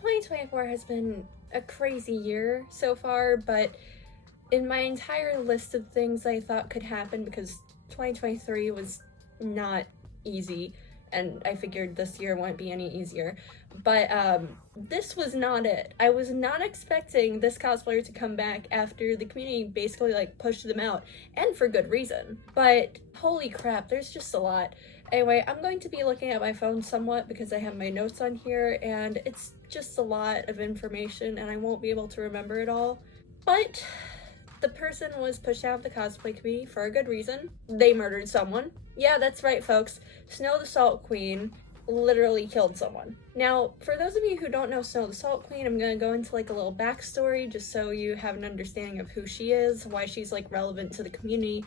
2024 has been a crazy year so far, but in my entire list of things I thought could happen, because 2023 was not easy, and I figured this year wouldn't be any easier, but this was not it. I was not expecting this cosplayer to come back after the community basically like pushed them out, and for good reason. But holy crap, there's just a lot. Anyway, I'm going to be looking at my phone somewhat because I have my notes on here, and it's just a lot of information and I won't be able to remember it all. But the person was pushed out of the cosplay community for a good reason. They murdered someone. Yeah, that's right, folks. Snow the Salt Queen literally killed someone. Now, for those of you who don't know Snow the Salt Queen, I'm gonna go into like a little backstory just so you have an understanding of who she is, why she's like relevant to the community,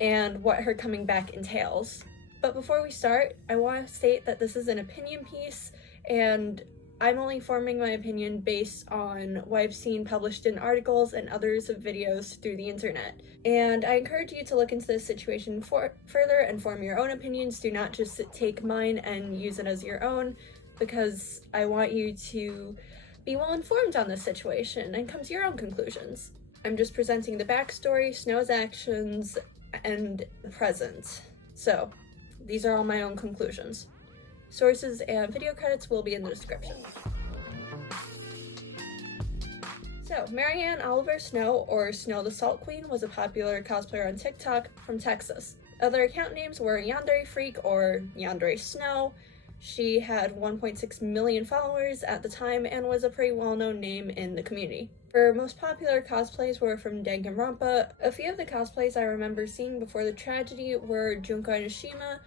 and what her coming back entails. But before we start, I want to state that this is an opinion piece, and I'm only forming my opinion based on what I've seen published in articles and others of videos through the internet. And I encourage you to look into this situation further and form your own opinions. Do not just take mine and use it as your own, because I want you to be well informed on this situation and come to your own conclusions. I'm just presenting the backstory, Snow's actions, and the present. So, these are all my own conclusions. Sources and video credits will be in the description. So, Marianne Oliver Snow, or Snow the Salt Queen, was a popular cosplayer on TikTok from Texas. Other account names were Yandere Freak or Yandere Snow. She had 1.6 million followers at the time and was a pretty well-known name in the community. Her most popular cosplays were from Danganronpa. A few of the cosplays I remember seeing before the tragedy were Junko Enoshima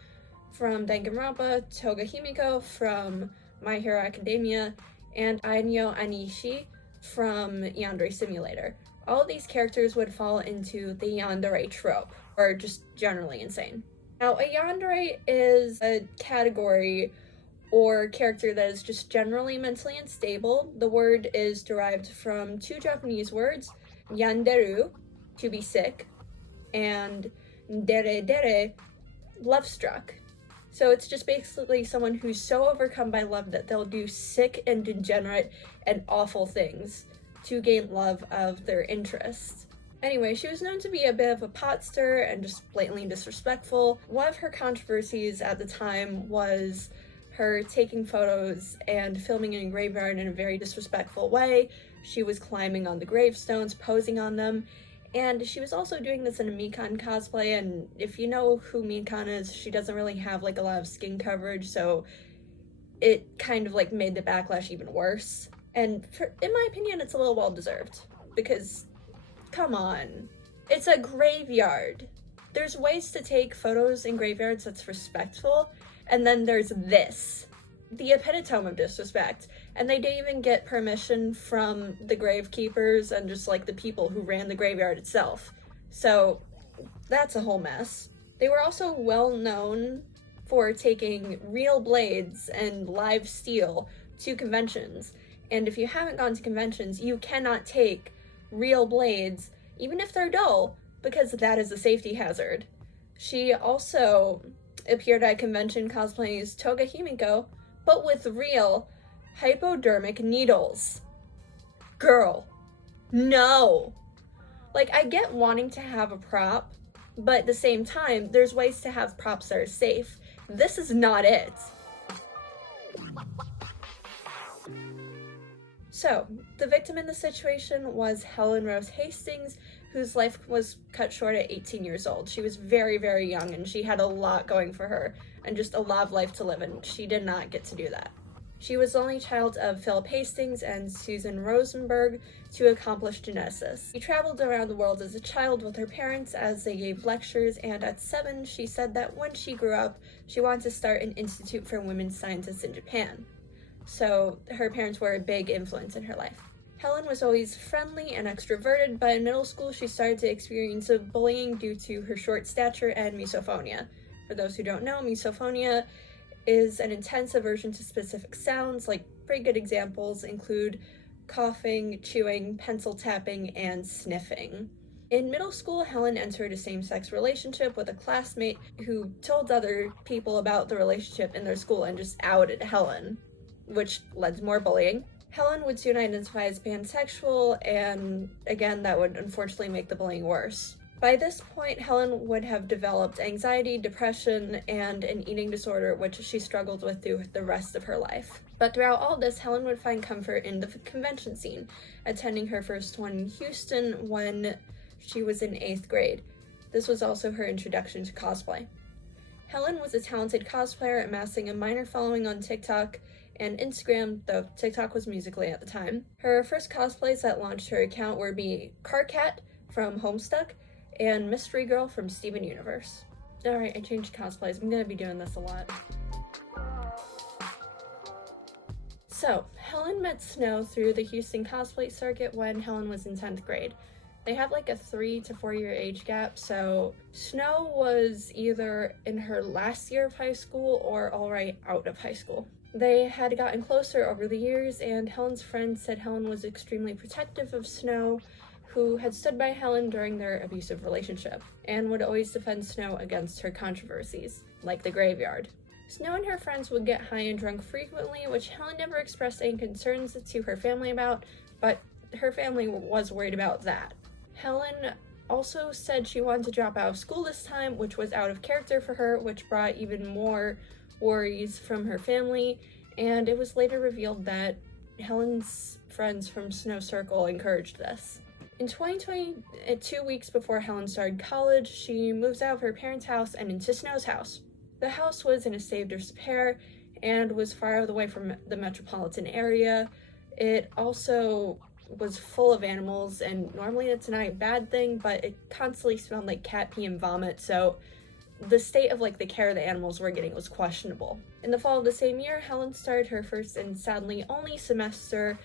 from Danganronpa, Toga Himiko from My Hero Academia, and Ainyo Anishi from Yandere Simulator. All of these characters would fall into the yandere trope, or just generally insane. Now, a yandere is a category or character that is just generally mentally unstable. The word is derived from two Japanese words, yanderu, to be sick, and dere dere, love-struck. So it's just basically someone who's so overcome by love that they'll do sick and degenerate and awful things to gain love of their interest. Anyway, she was known to be a bit of a pot stirrer and just blatantly disrespectful. One of her controversies at the time was her taking photos and filming in a graveyard in a very disrespectful way. She was climbing on the gravestones, posing on them, and she was also doing this in a Mikan cosplay, and if you know who Mikan is, she doesn't really have like a lot of skin coverage, so it kind of like made the backlash even worse. And in my opinion, it's a little well-deserved, because come on, it's a graveyard. There's ways to take photos in graveyards that's respectful, and then there's this, the epitome of disrespect. And they didn't even get permission from the gravekeepers and just like the people who ran the graveyard itself. So that's a whole mess. They were also well known for taking real blades and live steel to conventions. And if you haven't gone to conventions, you cannot take real blades, even if they're dull, because that is a safety hazard. She also appeared at a convention cosplaying as Toga Himiko, but with real hypodermic needles. Girl, no. Like, I get wanting to have a prop, but at the same time, there's ways to have props that are safe. This is not it. So, the victim in the situation was Helen Rose Hastings, whose life was cut short at 18 years old. She was very, very young, and she had a lot going for her, and just a lot of life to live, and she did not get to do that. She was the only child of Philip Hastings and Susan Rosenberg, two accomplished geneticists. She traveled around the world as a child with her parents as they gave lectures, and at 7, she said that when she grew up, she wanted to start an institute for women scientists in Japan. So her parents were a big influence in her life. Helen was always friendly and extroverted, but in middle school she started to experience bullying due to her short stature and misophonia. For those who don't know, misophonia is an intense aversion to specific sounds. Like, pretty good examples include coughing, chewing, pencil tapping, and sniffing. In middle school, Helen entered a same-sex relationship with a classmate who told other people about the relationship in their school and just outed Helen, which led to more bullying. Helen would soon identify as pansexual, and again, that would unfortunately make the bullying worse. By this point, Helen would have developed anxiety, depression, and an eating disorder, which she struggled with through the rest of her life. But throughout all this, Helen would find comfort in the convention scene, attending her first one in Houston when she was in 8th grade. This was also her introduction to cosplay. Helen was a talented cosplayer, amassing a minor following on TikTok and Instagram, though TikTok was Musical.ly at the time. Her first cosplays that launched her account were Carcat from Homestuck and Mystery Girl from Steven Universe. Alright, I changed cosplays. I'm gonna be doing this a lot. So, Helen met Snow through the Houston cosplay circuit when Helen was in 10th grade. They have like a 3 to 4 year age gap, so Snow was either in her last year of high school or already out of high school. They had gotten closer over the years, and Helen's friends said Helen was extremely protective of Snow, who had stood by Helen during their abusive relationship, and would always defend Snow against her controversies, like the graveyard. Snow and her friends would get high and drunk frequently, which Helen never expressed any concerns to her family about, but her family was worried about that. Helen also said she wanted to drop out of school this time, which was out of character for her, which brought even more worries from her family, and it was later revealed that Helen's friends from Snow Circle encouraged this. In 2020, 2 weeks before Helen started college, she moves out of her parents' house and into Snow's house. The house was in a state of disrepair and was far out of the way from the metropolitan area. It also was full of animals, and normally it's not a bad thing, but it constantly smelled like cat pee and vomit, so the state of the care the animals were getting was questionable. In the fall of the same year, Helen started her first and sadly only semester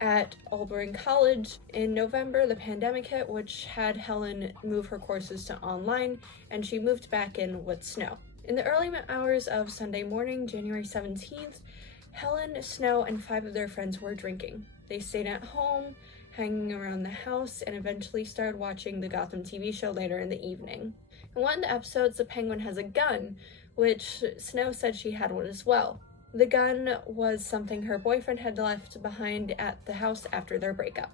at Auburn College. In November, the pandemic hit, which had Helen move her courses to online, and she moved back in with Snow. In the early hours of Sunday morning, January 17th, Helen, Snow, and 5 of their friends were drinking. They stayed at home, hanging around the house, and eventually started watching the Gotham TV show later in the evening. In one of the episodes, the Penguin has a gun, which Snow said she had one as well. The gun was something her boyfriend had left behind at the house after their breakup.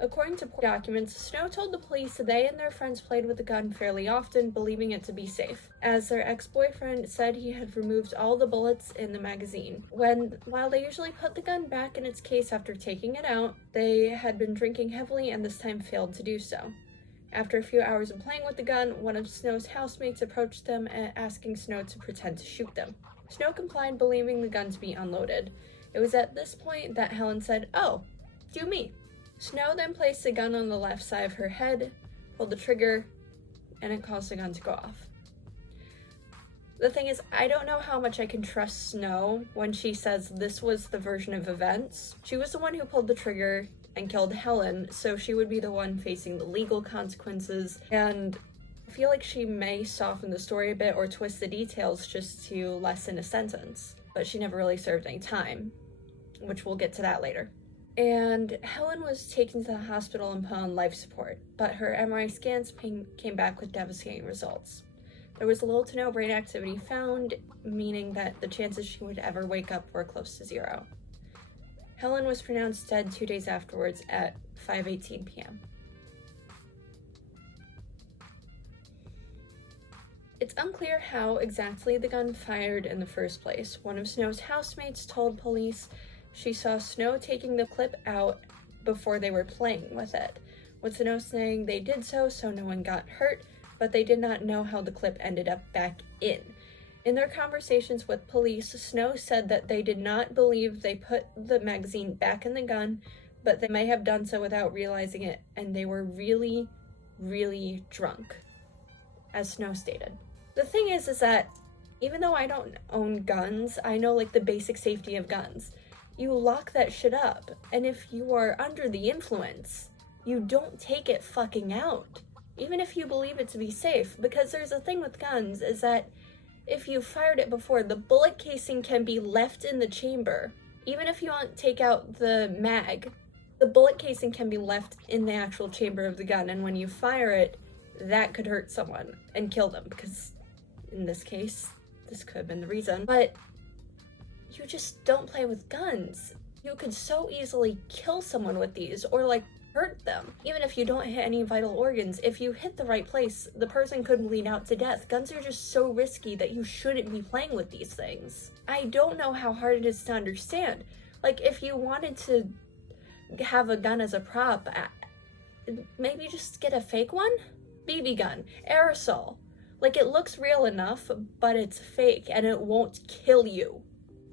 According to documents, Snow told the police that they and their friends played with the gun fairly often, believing it to be safe, as their ex-boyfriend said he had removed all the bullets in the magazine. While they usually put the gun back in its case after taking it out, they had been drinking heavily and this time failed to do so. After a few hours of playing with the gun, one of Snow's housemates approached them, asking Snow to pretend to shoot them. Snow complied, believing the gun to be unloaded. It was at this point that Helen said, "Oh, do me." Snow then placed the gun on the left side of her head, pulled the trigger, and it caused the gun to go off. The thing is, I don't know how much I can trust Snow when she says this was the version of events. She was the one who pulled the trigger and killed Helen, so she would be the one facing the legal consequences, and I feel like she may soften the story a bit or twist the details just to lessen a sentence, but she never really served any time, which we'll get to that later. And Helen was taken to the hospital and put on life support, but her MRI scans came back with devastating results. There was little to no brain activity found, meaning that the chances she would ever wake up were close to 0. Helen was pronounced dead 2 days afterwards at 5:18 p.m. It's unclear how exactly the gun fired in the first place. One of Snow's housemates told police she saw Snow taking the clip out before they were playing with it, with Snow saying they did so no one got hurt, but they did not know how the clip ended up back in. In their conversations with police, Snow said that they did not believe they put the magazine back in the gun, but they may have done so without realizing it, and they were really, really drunk, as Snow stated. The thing is that even though I don't own guns, I know the basic safety of guns. You lock that shit up, and if you are under the influence, you don't take it fucking out, even if you believe it to be safe, because there's a thing with guns is that if you fired it before, the bullet casing can be left in the chamber. Even if you want to take out the mag, the bullet casing can be left in the actual chamber of the gun, and when you fire it, that could hurt someone and kill them, because in this case, this could have been the reason. But you just don't play with guns. You could so easily kill someone with these, or like hurt them. Even if you don't hit any vital organs, if you hit the right place, the person could bleed out to death. Guns are just so risky that you shouldn't be playing with these things. I don't know how hard it is to understand. Like, if you wanted to have a gun as a prop, maybe just get a fake one? BB gun, aerosol. Like, it looks real enough, but it's fake and it won't kill you.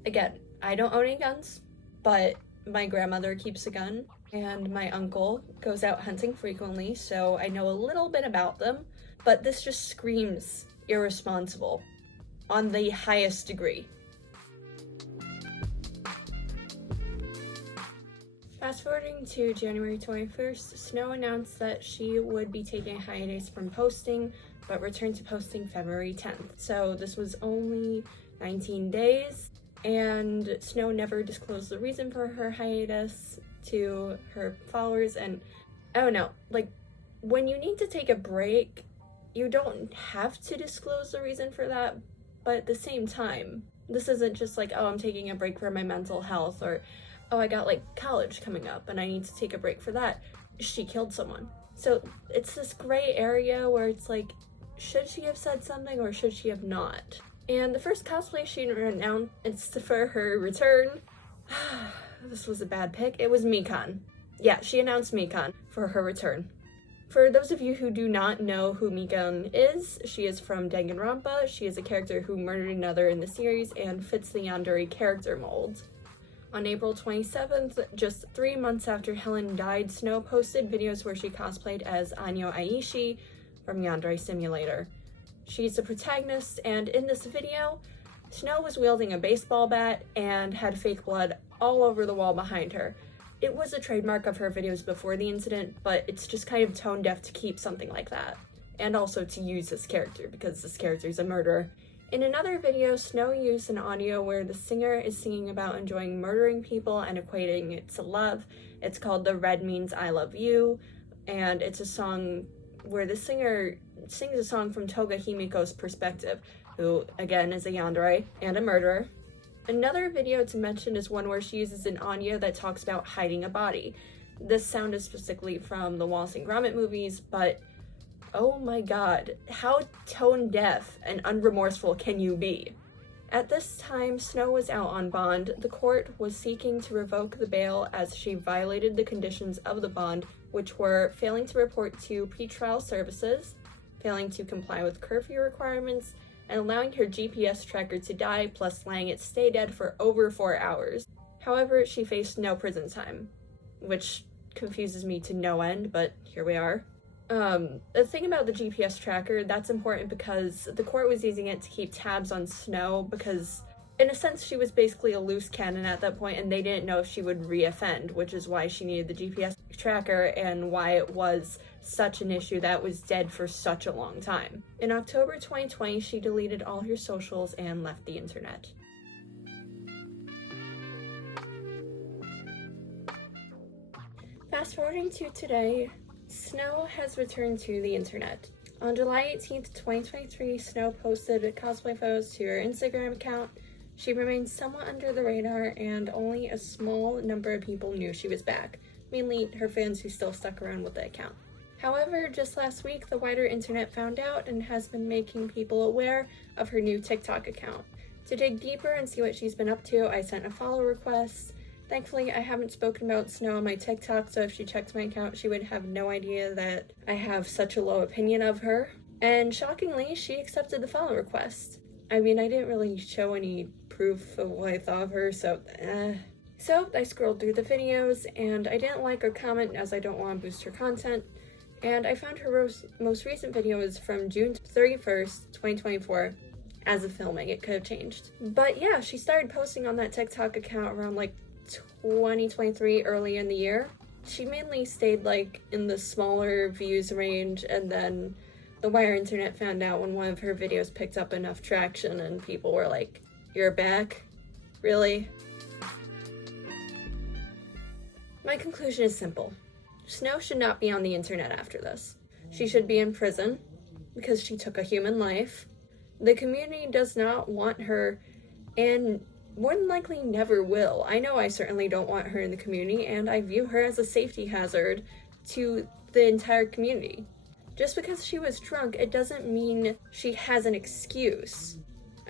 Again, I don't own any guns, but my grandmother keeps a gun and my uncle goes out hunting frequently, so I know a little bit about them, but this just screams irresponsible on the highest degree. Fast forwarding to January 21st, Snow announced that she would be taking a hiatus from posting, but returned to posting February 10th. So this was only 19 days, and Snow never disclosed the reason for her hiatus to her followers. And I don't know, like, when you need to take a break, you don't have to disclose the reason for that, but at the same time, this isn't just like, oh, I'm taking a break for my mental health, or oh, I got like college coming up and I need to take a break for that. She killed someone. So it's this gray area where it's like, should she have said something or should she have not? And the first cosplay she announced for her return, this was a bad pick, it was Mikan. Yeah, she announced Mikan for her return. For those of you who do not know who Mikan is, she is from Danganronpa. She is a character who murdered another in the series and fits the yandere character mold. On April 27th, just 3 months after Helen died, Snow posted videos where she cosplayed as Anyo Aishi from Yandere Simulator. She's the protagonist, and in this video, Snow was wielding a baseball bat and had fake blood all over the wall behind her. It was a trademark of her videos before the incident, but it's just kind of tone deaf to keep something like that. And also to use this character, because this character is a murderer. In another video, Snow used an audio where the singer is singing about enjoying murdering people and equating it to love. It's called The Red Means I Love You, and it's a song where the singer sings a song from Toga Himiko's perspective, who, again, is a yandere and a murderer. Another video to mention is one where she uses an audio that talks about hiding a body. This sound is specifically from the Wallace and Gromit movies, but oh my god, how tone deaf and unremorseful can you be? At this time, Snow was out on bond. The court was seeking to revoke the bail as she violated the conditions of the bond, which were failing to report to pretrial services, failing to comply with curfew requirements, and allowing her GPS tracker to die, plus letting it stay dead for over 4 hours. However, she faced no prison time, which confuses me to no end, but here we are. The thing about the GPS tracker, that's important because the court was using it to keep tabs on Snow because, in a sense, she was basically a loose cannon at that point and they didn't know if she would re-offend, which is why she needed the GPS tracker and why it was such an issue that was dead for such a long time. In October 2020, she deleted all her socials and left the internet. Fast forwarding to today, Snow has returned to the internet. On July 18th, 2023, Snow posted cosplay photos to her Instagram account. She remained somewhat under the radar, and only a small number of people knew she was back, mainly her fans who still stuck around with the account. However, just last week, the wider internet found out and has been making people aware of her new TikTok account. To dig deeper and see what she's been up to, I sent a follow request. Thankfully, I haven't spoken about Snow on my TikTok, so if she checks my account, she would have no idea that I have such a low opinion of her. And shockingly, she accepted the follow request. I mean, I didn't really show any proof of what I thought of her, so I scrolled through the videos, and I didn't like or comment as I don't want to boost her content. And I found her most recent video was from June 31st, 2024. As of filming, it could have changed. But yeah, she started posting on that TikTok account around like 2023, early in the year. She mainly stayed like in the smaller views range, and then the wider internet found out when one of her videos picked up enough traction and people were like, "You're back? Really?" My conclusion is simple. Snow should not be on the internet after this. She should be in prison because she took a human life. The community does not want her, and more than likely never will. I know I certainly don't want her in the community, and I view her as a safety hazard to the entire community. Just because she was drunk, it doesn't mean she has an excuse.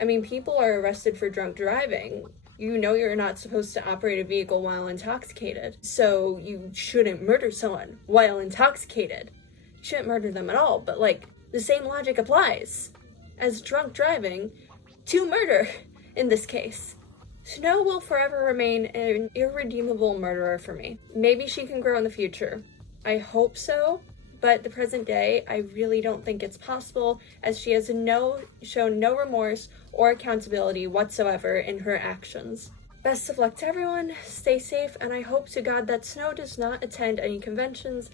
I mean, people are arrested for drunk driving. You know you're not supposed to operate a vehicle while intoxicated, so you shouldn't murder someone while intoxicated. You shouldn't murder them at all, but like, the same logic applies as drunk driving to murder in this case. Snow will forever remain an irredeemable murderer for me. Maybe she can grow in the future. I hope so, but the present day, I really don't think it's possible, as she has shown no remorse or accountability whatsoever in her actions. Best of luck to everyone, stay safe, and I hope to God that Snow does not attend any conventions,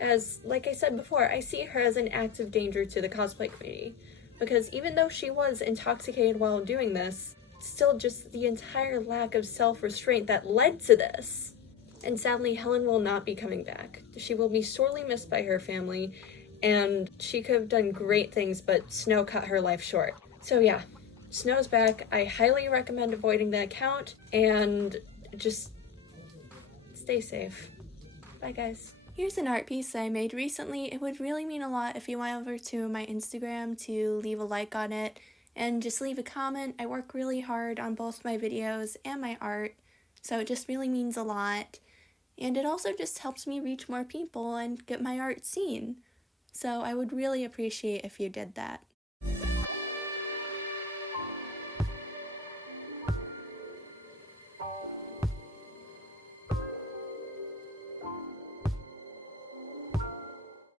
as, like I said before, I see her as an active danger to the cosplay community. Because even though she was intoxicated while doing this, still just the entire lack of self-restraint that led to this. And sadly, Helen will not be coming back. She will be sorely missed by her family, and she could have done great things, but Snow cut her life short. So yeah, Snow's back. I highly recommend avoiding the account, and just stay safe. Bye, guys. Here's an art piece that I made recently. It would really mean a lot if you went over to my Instagram to leave a like on it and just leave a comment. I work really hard on both my videos and my art, so it just really means a lot. And it also just helps me reach more people and get my art seen. So I would really appreciate if you did that.